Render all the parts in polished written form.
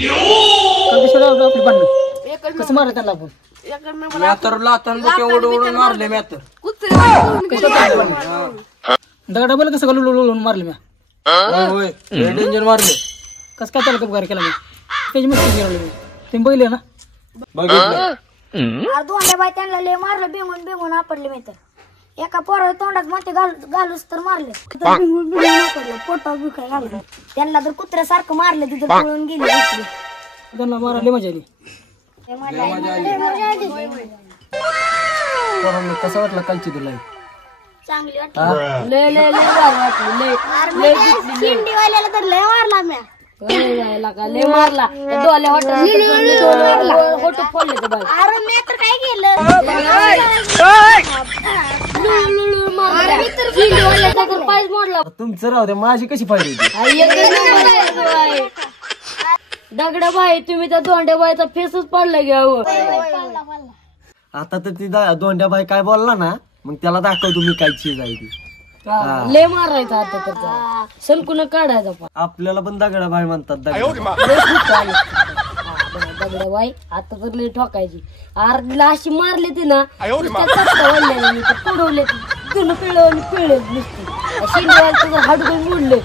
आपली भांडण कसं मारलं त्यांना आपण दगडा बोल कसं मारले मी डेंजर मारले कसं काय त्याला उपकार केला मी त्याची मस्ती केली मी तुम्ही बघले ना दोंड्या बाई त्यांना लय मारलं बिंगून बिंगून आपडले मी तर एका पोरा तोंडात मध्ये घालूस तर मारले पोटावर बिकाय घालून त्यांना तर कुत्र्यासारखं मारलं तिथं पळून गेले त्यांना मारायला मजा आली कसं वाटलं कालची तुला चांगली वाटली लय लय लय वाटली शिंडीवाल्याला तर लय मारला म्या लय मारला डोल्या होट फोडले ते बाई अरे मी तर काय केलं पायच मोडला तुमचं राहू दे माझी कशी फायदी दगडा बाई तुम्ही त्या दोंड्या बाईचा फेसच पडला घ्यावं आता तर ती दोंड्या बाई काय बोलला ना मग त्याला दाखवतो मी काय चीज आहे ती लय मारायचा आता त्याचा सलकून काढायचा आपल्याला पण दगडा बाई म्हणतात दगडा बाई आता तर लय ठोकायची अर्धीला अशी मारली ती ना पडवले पिळले नुसती शिंदे हाडकून मोडले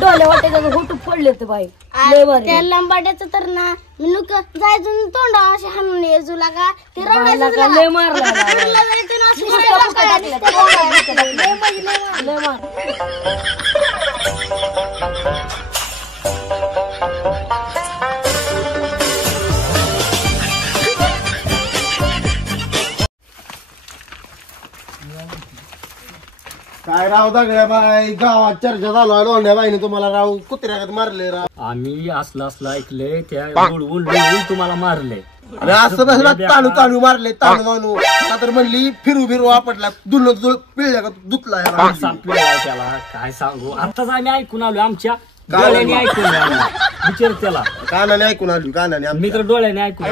डोल्या वाट्याचं होटू फोडले तर बाई त्या लंबाड्याचं तर ना नुक जायचं तोंड असे हाणून यायचो लागा ते रडायला लय मारला काय राव दगड्या बाई गावात चर्चा झालो लोंढ्या बाईने तुम्हाला राव कुत्र्यात मारले राव आम्ही असलं ऐकलंय त्या तुम्हाला मारले अरे असं बसला ताणू ताणू मारले ताणू तर म्हणली फिरू फिरू आपटला दुल पिळल्या का दुतला त्याला काय सांगू आताच आम्ही ऐकून आलो आमच्या डोळ्याने ऐकून विचार त्याला कानाने ऐकून आली कानाने मी तर डोळ्याने ऐकून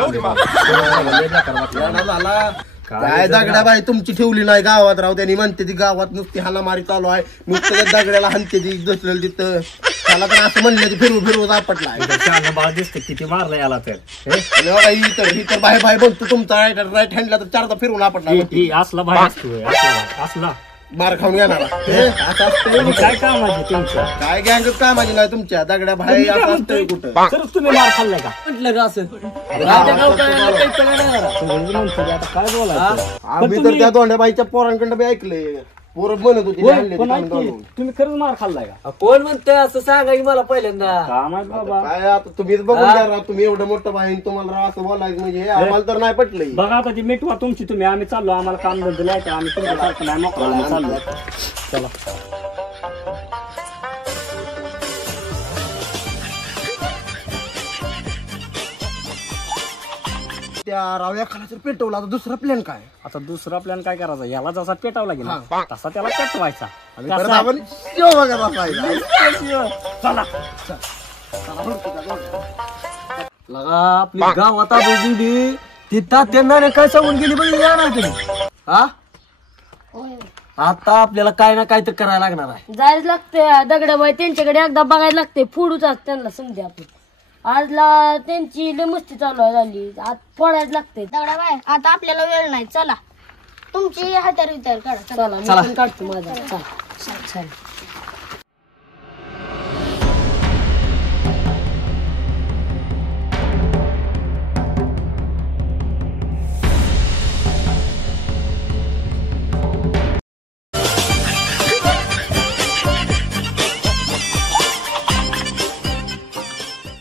झाला काय दगड्या बाई तुमची ठेवली नाही गावात राव त्यांनी म्हणते ती गावात नुसती हाणामारी चालू आहे नुसतं दगड्याला हाणते ती दुसऱ्याला तिथं त्याला तर असं म्हणलं फिरू फिरू आपटला बाळ दिसतं किती मारलं याला तर ही तर बाय बाय बोलतो तुमचा राईट हँडला तर चारदा फिरून आपटला असला बाय असला मार खाऊन येणार काय काम आहे तुमचं काय गँग कामाची नाही तुमच्या दगड्या भाई असं असतंय कुठं तुम्ही मार खाल्लाय का म्हटलं का असं काय बोला आम्ही तर त्या दोंड्या बाईच्या पोरांकडे बी ऐकले पोरं म्हणत होती तुम्ही खरंच मार खाल्लाय का कोण म्हणतोय असं सांगा की मला पहिल्यांदा काम आहे बाबा काय आता तुम्हीच बघून द्या राव तुम्ही एवढं मोठं बाईन तुम्हाला राव असं बोलायचं म्हणजे हे आम्हाला तर नाही पटलं बघा आता ती मिटवा तुमची तुम्ही आम्ही चाललो आम्हाला काम धंदे आम्ही तुमच्यासारखं नाही मोकळा चाललो चला त्या राव्या खाला पेटवला आता दुसरा प्लॅन काय आता दुसरा प्लॅन काय करायचा याला जसा पेटावला गेला तसा त्याला पेटवायचा आणि परत आपण शेव बघायला पाहिजे चला लगा आपली गावात दिली तिथं त्यांना काय सांगून गेली बघ या ना तुम्ही हा आता आपल्याला काय ना काय तर करायला लागणार आहे जायच लागते दगडाबाई त्यांच्याकडे एकदा बघायला लागते फोडूच त्यांना समजे आपण आजला त्यांची लय मस्ती चालू आहे झाली आज फोडायच लागते दगडाबाई आता आपल्याला वेळ नाही चला तुमची हातार विचार काढा चला मी पण काढतो माझा चला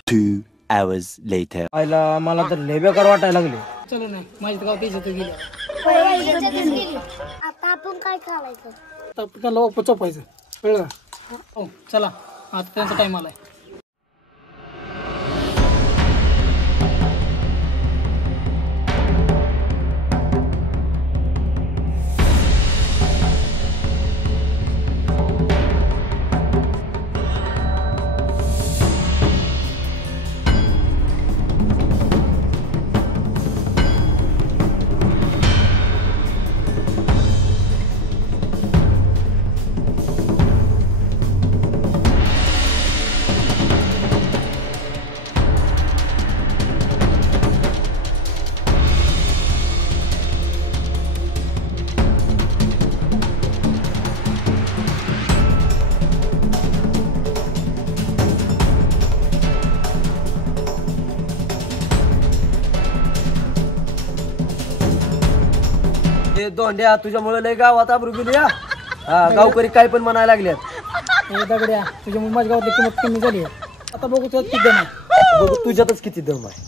2 hours later. आयला मला तर लय बेकार वाटायला लागले. चलो नाही माझ्या गाव त्याच्यात गेले. आता आपण काय करायचं? आता त्याला वापस चोपायचं. कळलं? हो चला आता त्यांचा टाइम आलाय. अरे दोंड्या तुझ्यामुळे लय गावात आबरू गेली हा गावकरी काय पण म्हणायला लागल्यात. दगड्या तुझ्यामुळे माझ्या गावातली किंमत कमी झाली. आता बघू तुझ्यात किती दम आहे. बघू तुझ्यातच किती दम आहे.